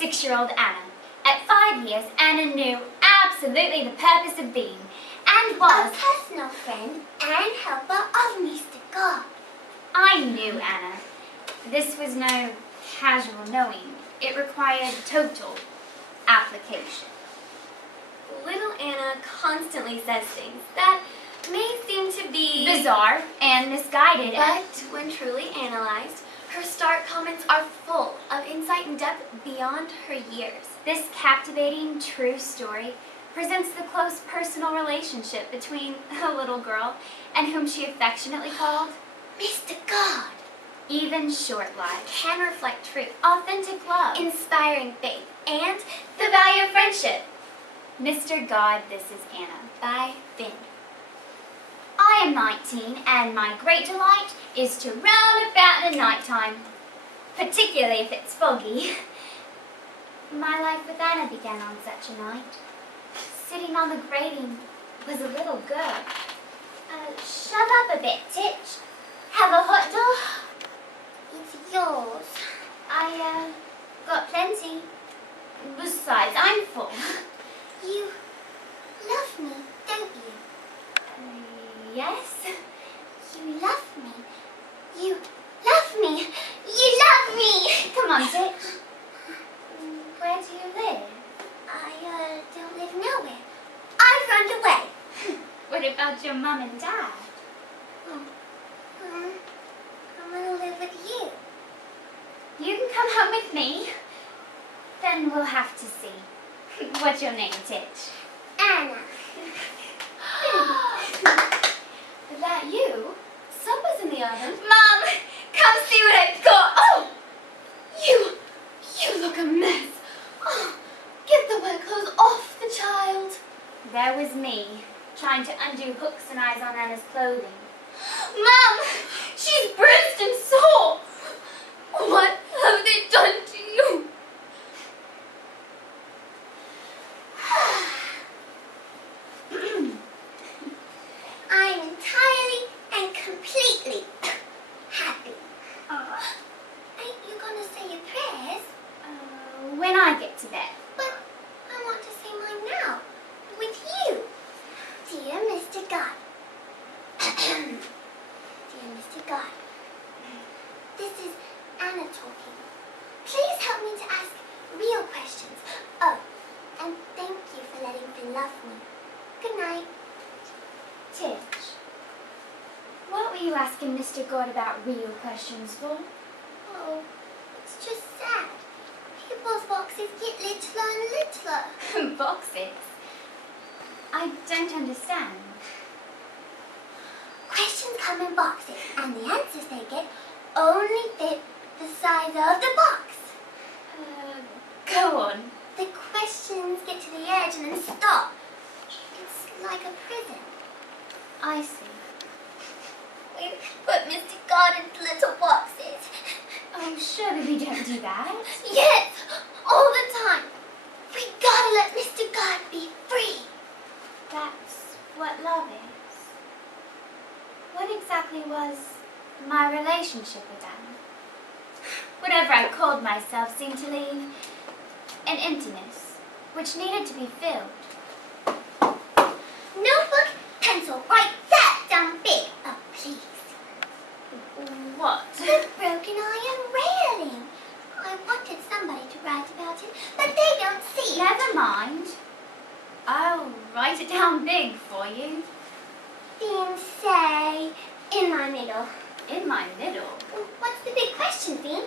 6-year-old Anna. At 5 years, Anna knew absolutely the purpose of being, and was a personal friend and helper of Mr. God. I knew Anna. This was no casual knowing. It required total application. Little Anna constantly says things that may seem to be Bizarre and misguided, but when truly analyzed, her stark comments are full of insight and depth beyond her years. This captivating, true story presents the close personal relationship between a little girl and whom she affectionately called Mr. God. Even short lives Can reflect truth, authentic love, inspiring faith, and the value of friendship. Mr. God, This Is Anna. By Finn. I am 19, and my great delight is to roll about in the nighttime, particularly if it's foggy. My life with Anna began on such a night. Sitting on the grating was a little girl. Shut up a bit, Titch. Have a hot dog? It's yours. I got plenty. Besides, I'm full. You love me, don't you? Yes? You love me. You love me. You love me. Come on, Titch. Where do you live? I don't live nowhere. I've run away. What about your mum and dad? I'm gonna live with you. You can come home with me. Then we'll have to see. What's your name, Titch? Anna. Is that you? Supper's in the oven. Mum, come see what I've got. Oh! You look a mess. Oh, get the wet clothes off the child. There was me, trying to undo hooks and eyes on Anna's clothing. Mom! She's bruised and sore. What have they done to you? I'm entirely and completely happy. Ain't you gonna say your prayers? When I get to bed. But I want to say mine now, with you. Dear Mr. God. Dear Mr. God. This is Anna talking. Please help me to ask real questions. Oh, and thank you for letting Finn love me. Good night. Titch, what were you asking Mr. God about real questions for? Oh, it's just sad. People's boxes get littler and littler. Boxes? I don't understand. Questions come in boxes, and the answers they get only fit the size of the box. Go on. The questions get to the edge and then stop. It's like a prison. I see. We put Mr. God into little boxes. Oh, surely we don't do that. Yes, all the time. We gotta let Mr. God be free. That's what love is. What exactly was my relationship with Anna? Whatever I called myself seemed to leave an emptiness, which needed to be filled. Notebook, pencil, write that down big. Oh, please. What? The broken iron railing. I wanted somebody to write about it, but they don't see it. Never mind. I'll write it down big for you. Then say, in my middle. In my middle? What's the big question, Finn?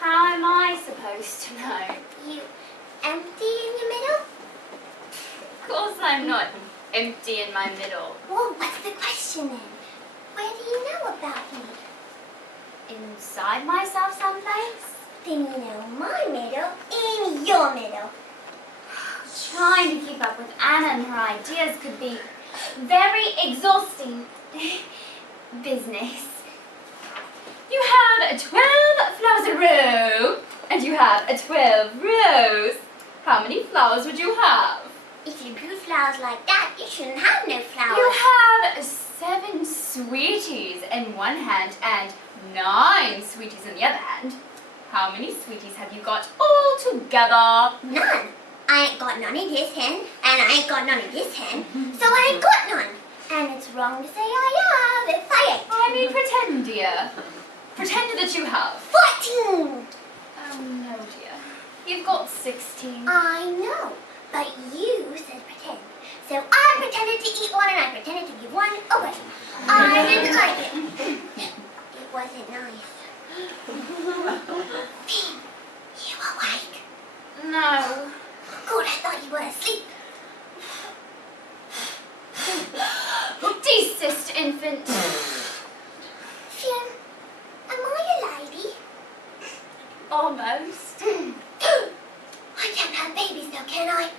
How am I supposed to know? You empty in your middle? Of course I'm not empty in my middle. Well, what's the question then? Where do you know about me? Inside myself someplace? Then you know my middle in your middle. Trying to keep up with Anna and her ideas could be very exhausting business. You have 12 flowers a row, and you have 12 rows. How many flowers would you have? If you grew flowers like that, you shouldn't have no flowers. You have 7 sweeties in one hand and 9 sweeties in the other hand. How many sweeties have you got all together? None. I ain't got none in this hand, and I ain't got none in this hand, so I ain't got none. And it's wrong to say I have if I ain't. I mean, pretend, dear. Pretend that you have. 14! Oh, no, dear. You've got 16. I know, but you said pretend. So I pretended to eat one and I pretended to give one away. I didn't like it. It wasn't nice. Finn, you awake? No. Good, I thought you were asleep. Desist, infant. Finn, am I a lady? Almost. I can't have babies though, can I?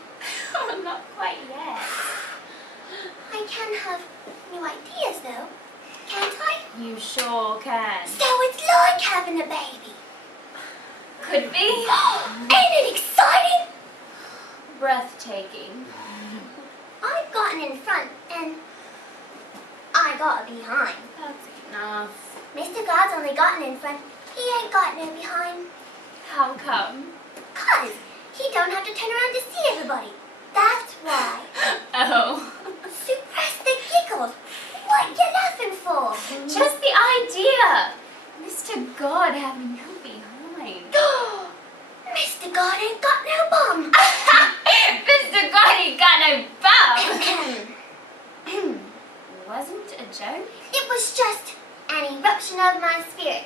Oh, not quite yet. I can have new ideas though, can't I? You sure can. So it's like having a baby. Could be. Ain't it exciting? Breathtaking. I've gotten in front and I got behind. That's enough. Mr. God's only gotten in front. He ain't got no behind. How come? 'Cause he don't have to turn around to see everybody. That's why. Oh. Suppress the giggles. What you laughing for? Just the idea. Mr. God having you behind. Mr. God ain't got no bum. Mr. God ain't got no bum. Wasn't a joke? It was just an eruption of my spirit.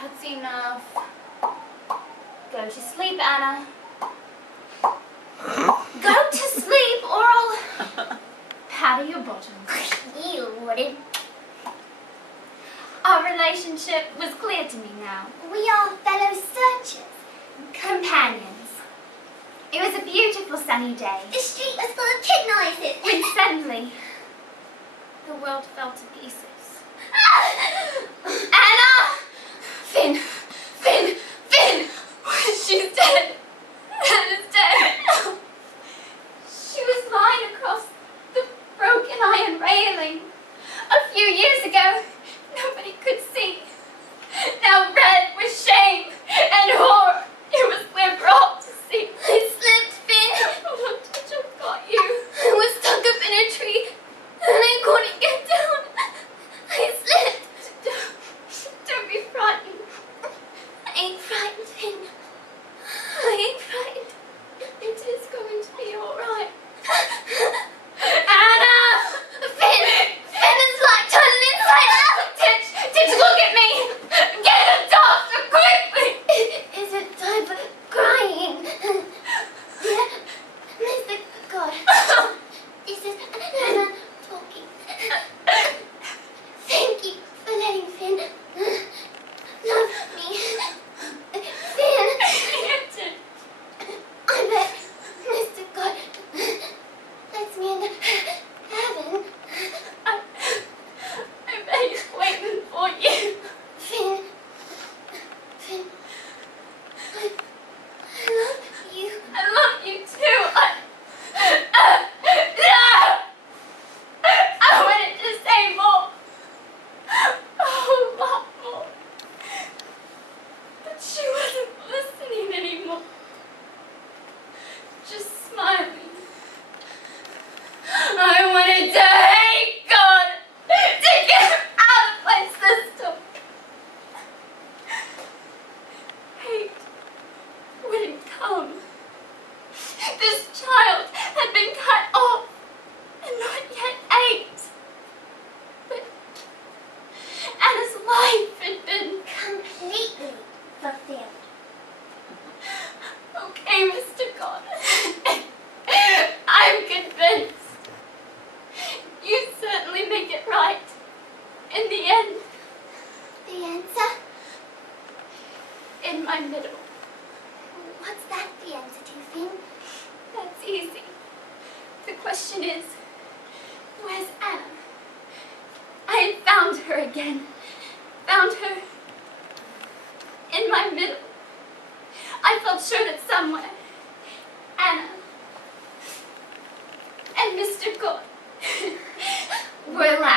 That's enough. Go to sleep, Anna. Go to sleep or I'll powder your bottom. You wouldn't. Our relationship was clear to me now. We are fellow searchers. Companions. It was a beautiful sunny day. The street was full of kid noises. When suddenly, the world fell to pieces. Anna! Finn! Finn! Finn! She's dead! Anna's dead! She was lying across the broken iron railing. A few years ago, nobody could see. Now red with shame and horror, it was their brought to see. I slipped, Finn. What touch have got you? I was stuck up in a tree and I couldn't get down. I slipped. Don't be frightened. I ain't frightened, Finn. I ain't frightened. It is going to be all right. Anna! Finn! Finn is like turning inside out! Titch, look at me! Get a doctor quickly! Is it time for crying? Yeah, Mr. God. This is Anna talking. Thank you for letting Finn love me. Finn! I bet Mr. God lets me into heaven. I bet he's waiting for you. Finn. Finn. I love you. I love you too. No! I wanted to say more. A whole lot more. But she wasn't listening anymore. Just smiling. I wanted to hate God, to get him out of my system. Hate wouldn't come. This child had been cut off and not yet 8. But Anna's life had been Completely fulfilled. okay, Mr. God. I'm convinced. You certainly make it right. In the end, The answer? in my middle. What's that the answer to, Finn? That's easy. The question is, where's Anna? I had found her again. Found her in my middle. I felt sure that somewhere, Anna and Mr. God were alive.